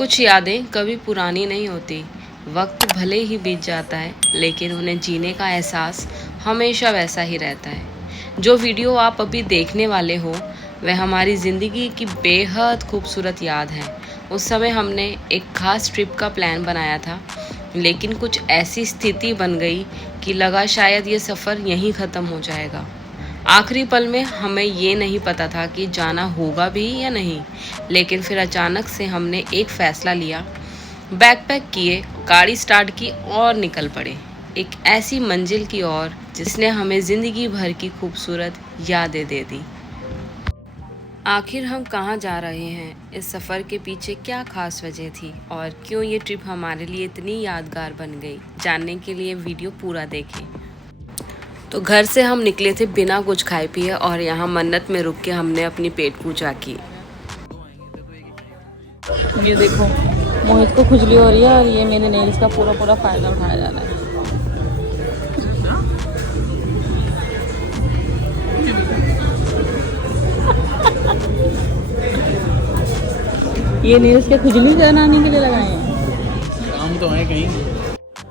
कुछ यादें कभी पुरानी नहीं होती। वक्त भले ही बीत जाता है, लेकिन उन्हें जीने का एहसास हमेशा वैसा ही रहता है। जो वीडियो आप अभी देखने वाले हो, वह हमारी ज़िंदगी की बेहद खूबसूरत याद है। उस समय हमने एक खास ट्रिप का प्लान बनाया था, लेकिन कुछ ऐसी स्थिति बन गई कि लगा शायद ये सफ़र यहीं ख़त्म हो जाएगा। आखिरी पल में हमें ये नहीं पता था कि जाना होगा भी या नहीं, लेकिन फिर अचानक से हमने एक फ़ैसला लिया। बैग पैक किए, गाड़ी स्टार्ट की और निकल पड़े, एक ऐसी मंजिल की ओर जिसने हमें ज़िंदगी भर की खूबसूरत यादें दे दी। आखिर हम कहाँ जा रहे हैं, इस सफ़र के पीछे क्या खास वजह थी और क्यों ये ट्रिप हमारे लिए इतनी यादगार बन गई, जानने के लिए वीडियो पूरा देखें। तो घर से हम निकले थे बिना कुछ खाए पिए और यहाँ मन्नत में रुक के हमने अपनी पेट पूजा की। ये देखो, मोहित को खुजली हो रही है और ये मेरे नेल्स का पूरा पूरा फायदा उठाया जा रहा है। ये नेल्स के खुजली जलाने के लिए लगाए हैं। काम तो है कहीं।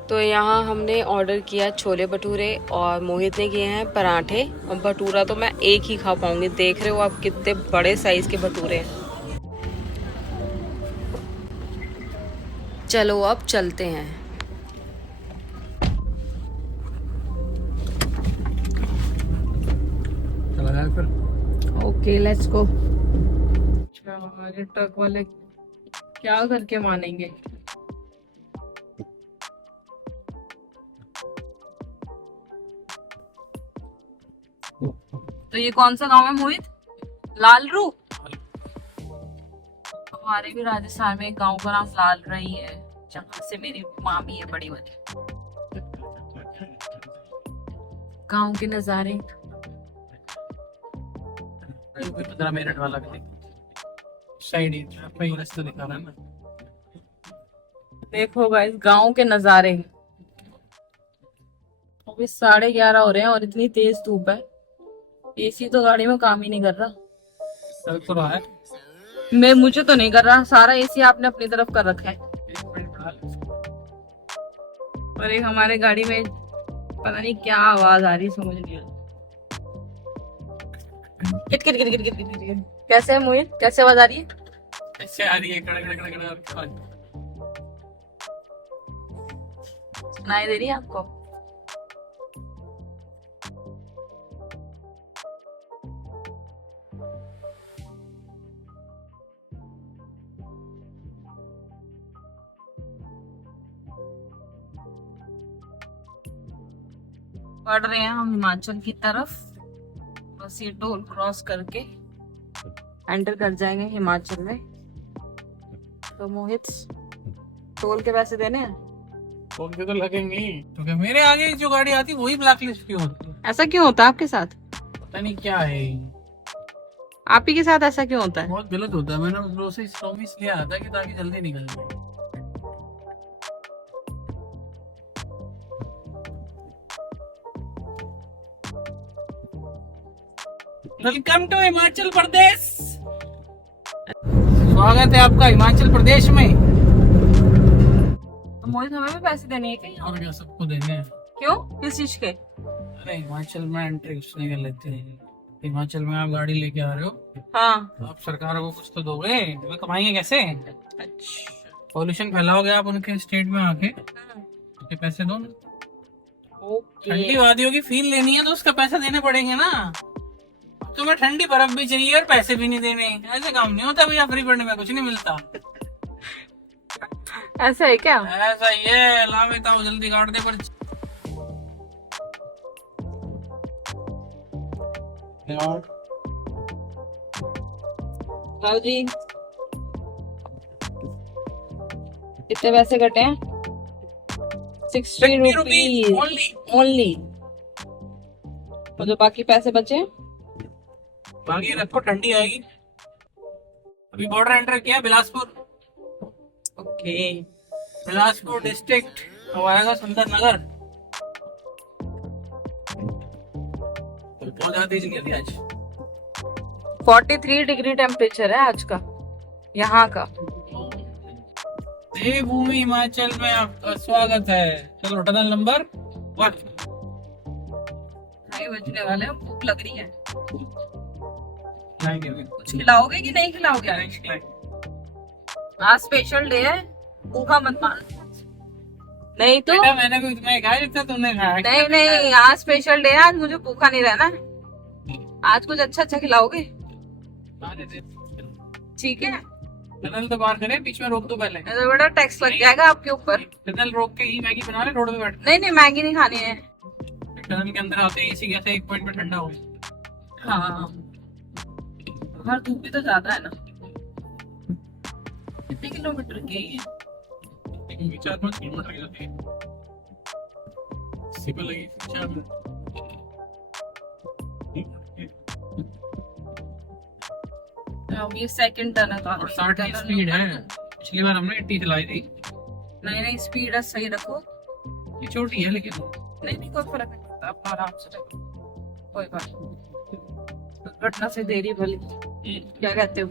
तो यहाँ हमने ऑर्डर किया छोले भटूरे और मोहित ने किए हैं पराठे। और भटूरा तो मैं एक ही खा पाऊंगी, देख रहे हो आप कितने बड़े साइज के भटूरे हैं। चलो अब चलते हैं। चला जाए फिर। Okay, let's go. हमारे ट्रक वाले क्या करके मानेंगे। तो ये कौन सा गांव है मोहित? लालरू। हमारे भी राजस्थान में एक गांव का नाम लालरा ही है, जहाँ से मेरी मामी है बड़ी वाली। गांव के नजारे। 15 मिनट वाला भी साइड ही आपका रास्ता दिखा रहा है ना। देखो गाइस, गांव के नजारे। अभी 11:30 हो रहे हैं और इतनी तेज धूप है। एसी तो गाड़ी में काम ही नहीं कर रहा। चल तो रहा है। मुझे तो नहीं कर रहा, सारा एसी आपने अपनी तरफ कर रखा है। और एक हमारे गाड़ी में पता नहीं क्या आवाज आ रही, समझ नहीं आ रही। Kit kit kit kit kit kit kit. कैसे है मोहित, कैसे आवाज आ रही है? ऐसे आ रही है कड़क कड़क कड़क कड़क। सुनाई दे रही है आपको? बढ़ रहे हैं हम हिमाचल की तरफ। बस ये टोल क्रॉस करके एंटर कर जाएंगे हिमाचल में। तो मोहित, टोल के पैसे देने हैं? फोन के तो लगेंगे ही। तो क्या मेरे आगे जो गाड़ी आती वही ब्लैक लिस्ट की होती है? ऐसा क्यों होता है आपके साथ? पता नहीं क्या है। आप ही के साथ ऐसा क्यों होता है? बहुत गलत होता है। मैंने उस प्रोसेस प्रॉमिस लिया था कि ताकि जल्दी निकल जाए। Welcome to Himachal Pradesh. स्वागत है आपका हिमाचल प्रदेश में। तो मोहित, हमें भी पैसे देने हैं क्या? और क्या सबको देने हैं। क्यों, किस चीज के? अरे हिमाचल में एंट्री उसने कर लेते हैं। हिमाचल में आप गाड़ी लेके आ रहे हो, हाँ। तो आप सरकार को कुछ तो दोगे। वे कमाएंगे कैसे? अच्छा। पॉल्यूशन फैलाओगे आप उनके स्टेट में आके, तो पैसे दो ना। ओके। ठंडी वादियों की फील लेनी है तो उसका पैसे देने पड़ेंगे ना। तुम्हें ठंडी बर्फ भी चाहिए और पैसे भी नहीं देने, ऐसे काम नहीं होता भैया। फ्री पड़ने में कुछ नहीं मिलता। ऐसा है क्या? ऐसा ही है। ला बेटा वो जल्दी काट दे। पर हाँ जी, कितने पैसे कटे हैं? 60 रुपीज ओनली। और जो बाकी पैसे बचे? बाकी रखो, ठंडी आएगी। अभी बॉर्डर एंटर किया बिलासपुर। ओके। बिलासपुर डिस्ट्रिक्ट अब आएगा सुंदर नगर। बहुत ज्यादा तेज नहीं थी आज। 43 डिग्री टेम्परेचर है आज का यहाँ का। देवभूमि हिमाचल में आपका स्वागत है। चलो टनल नंबर 1। 2:30 बजने वाले हैं, भूख लग रही है। जाएंगे कुछ खिलाओगे कि नहीं खिलाओगे? आज स्पेशल डे है, भूखा मत मान। नहीं तो बेटा मैंने कुछ नहीं खाया जितना तुमने खाया। नहीं नहीं, आज स्पेशल डे है, आज मुझे भूखा नहीं रहना है। आज कुछ अच्छा अच्छा खिलाओगे, ठीक है? टनल तो बाहर करे, बीच में रोक दो पहले। तो बड़ा टैक्स लग जाएगा आपके ऊपर। टनल रोक के ही मैगी बना ले रोड पे बैठ। नहीं नहीं, मैगी नहीं खानी है। टनल के अंदर आते ही इसी कैसे एक पॉइंट पे ठंडा हो। हाँ, बाहर धूप भी तो ज्यादा है ना। कितने किलोमीटर की है? 4-5 किलोमीटर की जाती है। सिंपल लगी 4 मिनट। अब ये सेकंड टर्न है, और 60 की स्पीड है। पिछली बार हमने 80 चलाई थी। नहीं नहीं, स्पीड है, सही रखो। ये छोटी है लेकिन नहीं नहीं, कोई फर्क नहीं पड़ता, अपना आराम से रखो, कोई बात नहीं। दुर्घटना से देरी भली, क्या कहते हो,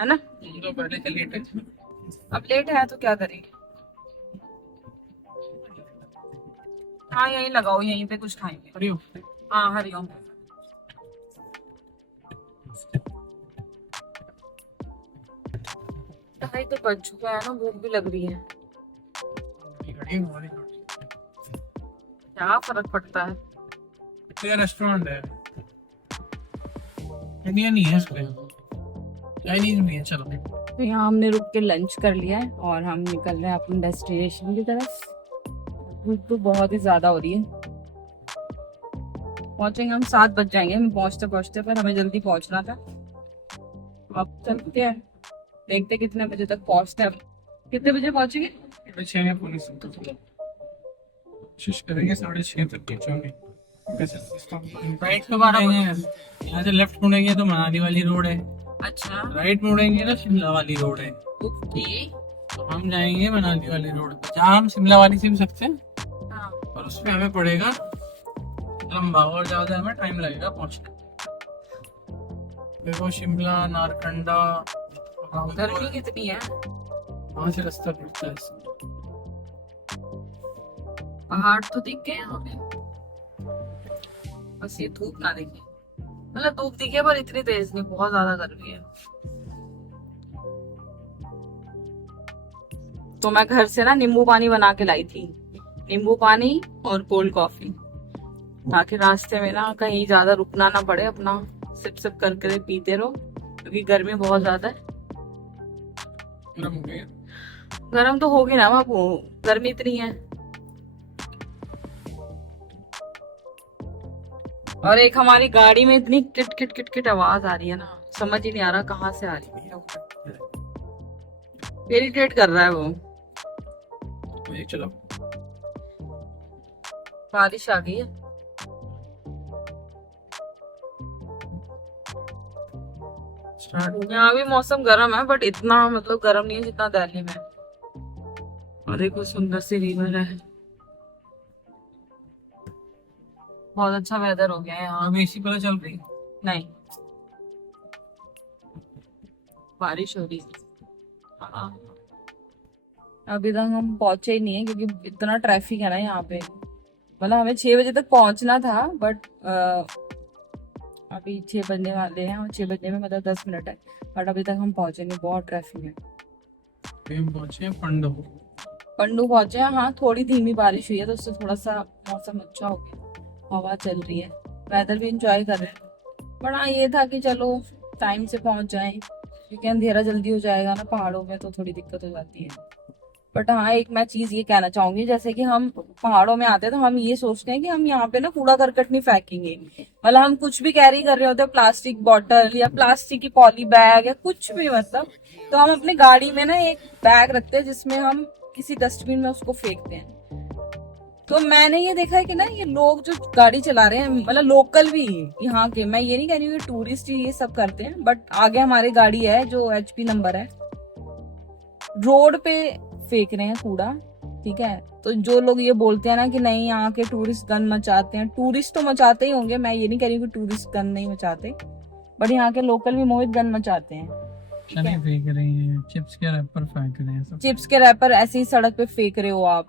है ना? तो पहले से लेट है। अब लेट है तो क्या करेंगे? हाँ, यहीं लगाओ, यहीं पे कुछ खाएंगे। हरिओम। हाँ, हरिओम। ढाई तो बज चुका है ना, भूख भी लग रही है। क्या फर्क पड़ता है? ये रेस्टोरेंट है, इंडियन ही है इसमें, चाइनीज भी है। चलो तो यहाँ हमने रुक के लंच कर लिया है और हम निकल रहे हैं अपने डेस्टिनेशन की तरफ। भूख तो बहुत ही ज्यादा हो रही है। पहुंचेंगे हम 7 बज जाएंगे हम पहुंचते पहुंचते, पर हमें जल्दी पहुंचना था। अब चलते हैं, देखते कितने बजे तक पहुंचते हैं। कितने बजे पहुंचेंगे? 6 में पुलिस कोशिश करेंगे 6:30 तक पहुंचेंगे। राइट पे मुड़ेंगे, यहाँ से लेफ्ट मुड़ेंगे तो मनाली वाली रोड है। अच्छा, राइट मुड़ेंगे तो शिमला वाली रोड है। ओके। तो हम जाएंगे मनाली वाली रोड पे, जहाँ हम शिमला वाली से भी सकते हैं, हाँ, और उसमें हमें पड़ेगा लंबा और ज्यादा हमें टाइम लगेगा पहुंचने। देखो शिमला, नारकंडा, गर्मी कितनी है? वहां से रास्ता पड़ता है। पहाड़ तो दिख गए हमें, बस ये धूप ना दिखे। मतलब धूप दिखे पर इतनी तेज नहीं, बहुत ज्यादा गर्मी है। तो मैं घर से ना नींबू पानी बना के लाई थी, नींबू पानी और कोल्ड कॉफी, ताकि रास्ते में ना कहीं ज्यादा रुकना ना पड़े, अपना सिप सिप करके पीते रहो, क्योंकि गर्मी बहुत ज्यादा है। गर्म हो गया। गर्म तो होगी ना बाबू, गर्मी इतनी है। और एक हमारी गाड़ी में इतनी किट किट किट किट आवाज आ रही है ना, समझ ही नहीं आ रहा कहाँ से आ रही है। इरिटेट कर रहा है वो। चलो बारिश आ गई है। यहाँ भी मौसम गर्म है, बट इतना मतलब गर्म नहीं है जितना दिल्ली में। और देखो सुंदर सी रिवर है, बहुत अच्छा वेदर हो गया है यहाँ। अब एसी पता चल रही? नहीं, बारिश हो रही है। हाँ। अभी तक हम पहुंचे ही नहीं है, क्योंकि इतना ट्रैफिक है ना यहाँ पे। मतलब हमें 6 बजे तक पहुंचना था, बट अभी 6 बजने वाले हैं, और 6 बजने में मतलब 10 मिनट है, बट अभी तक हम पहुंचे नहीं, बहुत ट्रैफिक है। हम पहुंचे हैं पंडू पहुंचे हैं। हाँ, थोड़ी धीमी बारिश हुई है, तो उससे थोड़ा सा मौसम अच्छा हो गया, हवा चल रही है, वेदर भी इंजॉय कर रहे हैं। बट हाँ, ये था कि चलो टाइम से पहुंच जाएं, क्योंकि अंधेरा जल्दी हो जाएगा ना पहाड़ों में, तो थोड़ी दिक्कत हो जाती है। बट हाँ, एक मैं चीज ये कहना चाहूंगी, जैसे कि हम पहाड़ों में आते हैं तो हम ये सोचते हैं कि हम यहाँ पे ना कूड़ा करकट नहीं फेंकेंगे। मतलब हम कुछ भी कैरी कर रहे होते हैं, प्लास्टिक बॉटल या प्लास्टिक की पॉली बैग या कुछ भी, मतलब तो हम अपनी गाड़ी में ना एक बैग रखते हैं, जिसमें हम किसी डस्टबिन में उसको फेंकते हैं। तो मैंने ये देखा है कि ना, ये लोग जो गाड़ी चला रहे हैं, मतलब लोकल भी यहाँ के, मैं ये नहीं कह रही हूँ टूरिस्ट ही ये सब करते हैं, बट आगे हमारी गाड़ी है जो HP नंबर है, रोड पे फेंक रहे हैं कूड़ा, ठीक है। तो जो लोग ये बोलते हैं ना कि नहीं यहाँ के टूरिस्ट गन मचाते हैं, टूरिस्ट तो मचाते ही होंगे, मैं ये नहीं कह रही हूँ कि टूरिस्ट गन नहीं मचाते, बट यहाँ के लोकल भी मोहित गन मचाते हैं। चने फेंक रही हैं, चिप्स के रैपर फेंक रहे हैं सब। चिप्स के रैपर ऐसे ही सड़क पे फेंक रहे हो आप।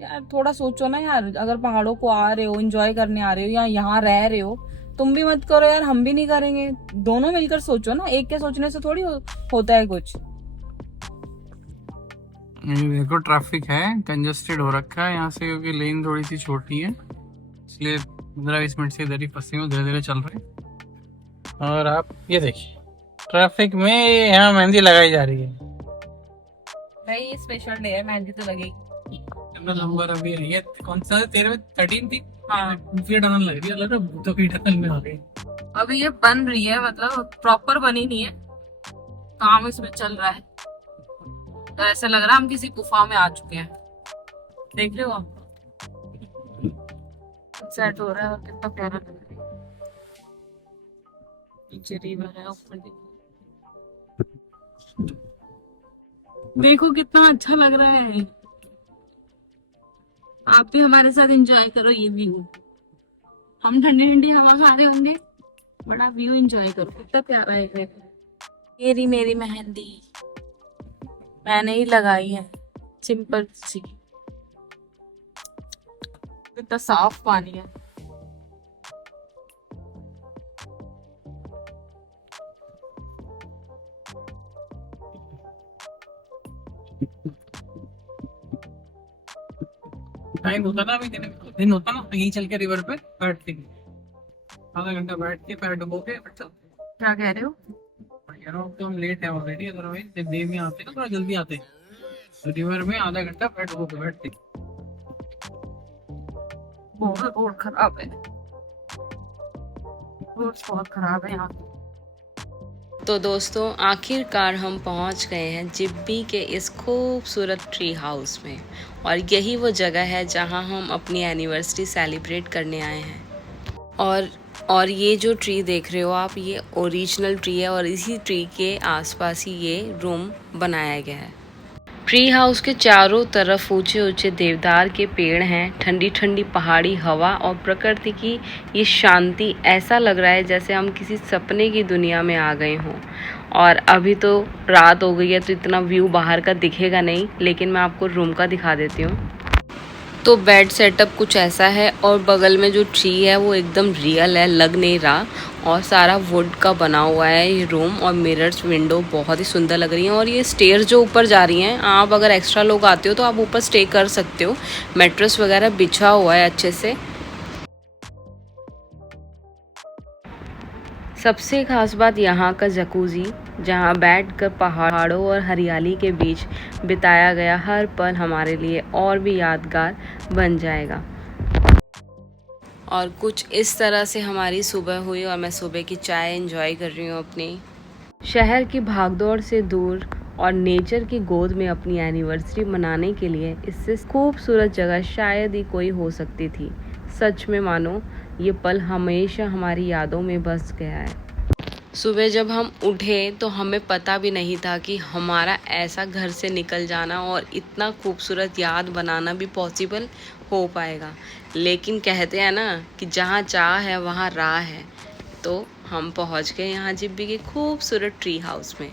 यार थोड़ा सोचो ना यार, अगर पहाड़ों को आ रहे हो, एंजॉय करने आ रहे हो, या यहाँ रह रहे हो, तुम भी मत करो यार, हम भी नहीं करेंगे। दोनों मिलकर सोचो ना, एक के सोचने से थोड़ी होता है कुछ। ये देखो ट्रैफिक है, कंजेस्टेड हो रखा है यहाँ से, क्योंकि लेन थोड़ी सी छोटी है, इसलिए 15-20 मिनट से इधर ही फंसे हुए, धीरे धीरे चल रहे हैं। और आप ये देखिए ट्रैफिक में यहाँ मेहंदी लगाई जा रही है। भाई स्पेशल डे है, मेहंदी तो लगेगी। नंबर अभी है ये कौन सा 13 थी। हाँ भूतिया टनल लग रही है, लग रहा है भूतों की टनल में आ गई। अभी ये बन रही है, मतलब प्रॉपर बनी नहीं है, काम इसमें चल रहा है। तो ऐसा लग रहा है हम किसी गुफा में आ चुके हैं। देख रहे हो आप, सेट हो रहा है और कितना प्यारा लग रहा है। नीचे रिवर है, ऊपर देखो कितना अच्छा लग रहा है। आप भी हमारे साथ एंजॉय करो ये व्यू। हम ठंडी ठंडी हवा खा रहे होंगे, बड़ा व्यू एंजॉय करो, कितना प्यारा है। ये रही मेरी मेहंदी, मैंने ही लगाई है, सिंपल सी। कितना साफ पानी है। टाइम होता ना, अभी दिन होता ना, तो यहीं चल के रिवर पे बैठते हैं, आधा घंटा बैठ के पैर डुबो के फिर चलते हैं। क्या कह रहे हो? कह रहा हूँ तो हम लेट है ऑलरेडी, अदरवाइज जब डे में आते हैं ना थोड़ा जल्दी आते हैं, तो रिवर में आधा घंटा पैर डुबो के बैठते हैं। रोड खराब है, रोड बहुत खराब है यहाँ। तो दोस्तों आखिरकार हम पहुंच गए हैं जिब्बी के इस खूबसूरत ट्री हाउस में, और यही वो जगह है जहां हम अपनी एनिवर्सरी सेलिब्रेट करने आए हैं। और ये जो ट्री देख रहे हो आप, ये ओरिजिनल ट्री है, और इसी ट्री के आसपास ही ये रूम बनाया गया है। ट्री हाउस के चारों तरफ ऊंचे ऊंचे देवदार के पेड़ हैं, ठंडी ठंडी पहाड़ी हवा और प्रकृति की ये शांति, ऐसा लग रहा है जैसे हम किसी सपने की दुनिया में आ गए हों। और अभी तो रात हो गई है तो इतना व्यू बाहर का दिखेगा नहीं, लेकिन मैं आपको रूम का दिखा देती हूँ। तो बेड सेटअप कुछ ऐसा है, और बगल में जो ट्री है वो एकदम रियल है, लग नहीं रहा, और सारा वुड का बना हुआ है ये रूम, और मिरर्स विंडो बहुत ही सुंदर लग रही हैं। और ये स्टेयर्स जो ऊपर जा रही हैं, आप अगर एक्स्ट्रा लोग आते हो तो आप ऊपर स्टे कर सकते हो, मैट्रेस वगैरह बिछा हुआ है अच्छे से। सबसे खास बात यहाँ का जकूजी, जहाँ बैठकर पहाड़ों और हरियाली के बीच बिताया गया हर पल हमारे लिए और भी यादगार बन जाएगा। और कुछ इस तरह से हमारी सुबह हुई, और मैं सुबह की चाय एंजॉय कर रही हूँ अपनी। शहर की भागदौड़ से दूर और नेचर की गोद में अपनी एनिवर्सरी मनाने के लिए इससे खूबसूरत जगह शायद ही कोई हो सकती थी। सच में मानो ये पल हमेशा हमारी यादों में बस गया है। सुबह जब हम उठे तो हमें पता भी नहीं था कि हमारा ऐसा घर से निकल जाना और इतना खूबसूरत याद बनाना भी पॉसिबल हो पाएगा। लेकिन कहते हैं ना कि जहाँ चाह है वहाँ राह है, तो हम पहुँच गए यहाँ जिब्बी के खूबसूरत ट्री हाउस में।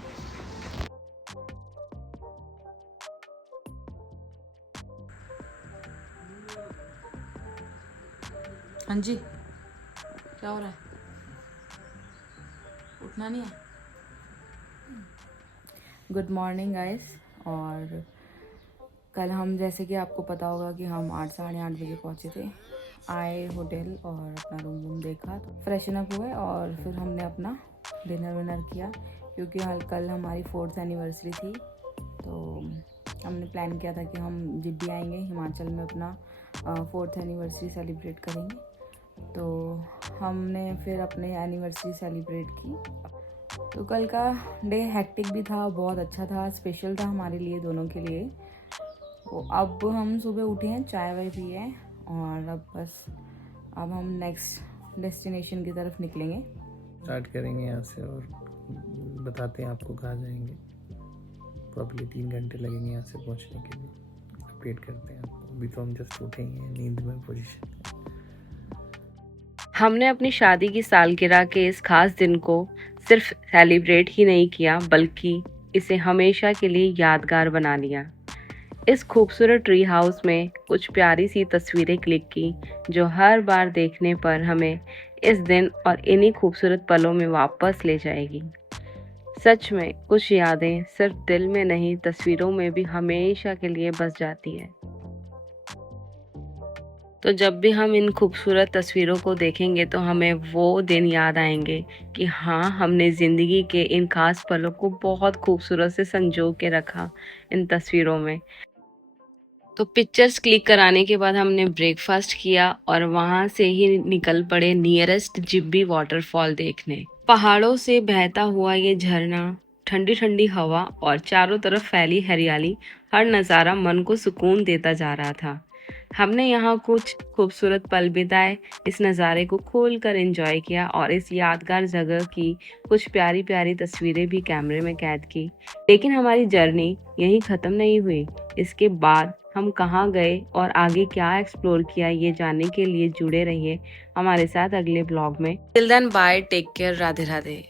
हाँ जी, क्या हो रहा है? उठना नहीं है? Good morning guys. और कल हम, जैसे कि आपको पता होगा कि हम 8 साढ़े 8 बजे पहुँचे थे। आए होटल और अपना रूम देखा, फ्रेशन अप हुए, और फिर हमने अपना डिनर विनर किया, क्योंकि कल हमारी 4th एनिवर्सरी थी। तो हमने प्लान किया था कि हम जिब्बी आएंगे, हिमाचल में अपना 4th एनिवर्सरी सेलिब्रेट करेंगे। तो हमने फिर अपने एनिवर्सरी सेलिब्रेट की। तो कल का डे हेक्टिक भी था, बहुत अच्छा था, स्पेशल था हमारे लिए दोनों के लिए। तो अब हम सुबह उठे हैं, चाय वाय पिए हैं, और अब हम नेक्स्ट डेस्टिनेशन की तरफ निकलेंगे। स्टार्ट करेंगे यहाँ से, और बताते हैं आपको कहाँ जाएंगे। प्रॉब्ली 3 घंटे लगेंगे यहाँ से पहुँचने के लिए, अपडेट करते हैं आपको। अभी तो हम जस्ट उठे ही हैं, नींद में पोजीशन। हमने अपनी शादी की सालगिरह के इस खास दिन को सिर्फ सेलिब्रेट ही नहीं किया, बल्कि इसे हमेशा के लिए यादगार बना लिया। इस खूबसूरत ट्री हाउस में कुछ प्यारी सी तस्वीरें क्लिक की, जो हर बार देखने पर हमें इस दिन और इन्हीं खूबसूरत पलों में वापस ले जाएगी। सच में कुछ यादें सिर्फ दिल में नहीं, तस्वीरों में भी हमेशा के लिए बस जाती है। तो जब भी हम इन खूबसूरत तस्वीरों को देखेंगे तो हमें वो दिन याद आएंगे कि हाँ, हमने ज़िंदगी के इन खास पलों को बहुत खूबसूरत से संजो के रखा इन तस्वीरों में। तो पिक्चर्स क्लिक कराने के बाद हमने ब्रेकफास्ट किया और वहाँ से ही निकल पड़े नियरेस्ट जिब्बी वाटरफॉल देखने। पहाड़ों से बहता हुआ ये झरना, ठंडी ठंडी हवा और चारों तरफ फैली हरियाली, हर नज़ारा मन को सुकून देता जा रहा था। हमने यहाँ कुछ खूबसूरत पल बिताए, इस नज़ारे को खोलकर एंजॉय किया और इस यादगार जगह की कुछ प्यारी प्यारी तस्वीरें भी कैमरे में कैद की। लेकिन हमारी जर्नी यहीं ख़त्म नहीं हुई। इसके बाद हम कहाँ गए और आगे क्या एक्सप्लोर किया, ये जानने के लिए जुड़े रहिए हमारे साथ अगले ब्लॉग में। Till then bye, take care, Radhe Radhe.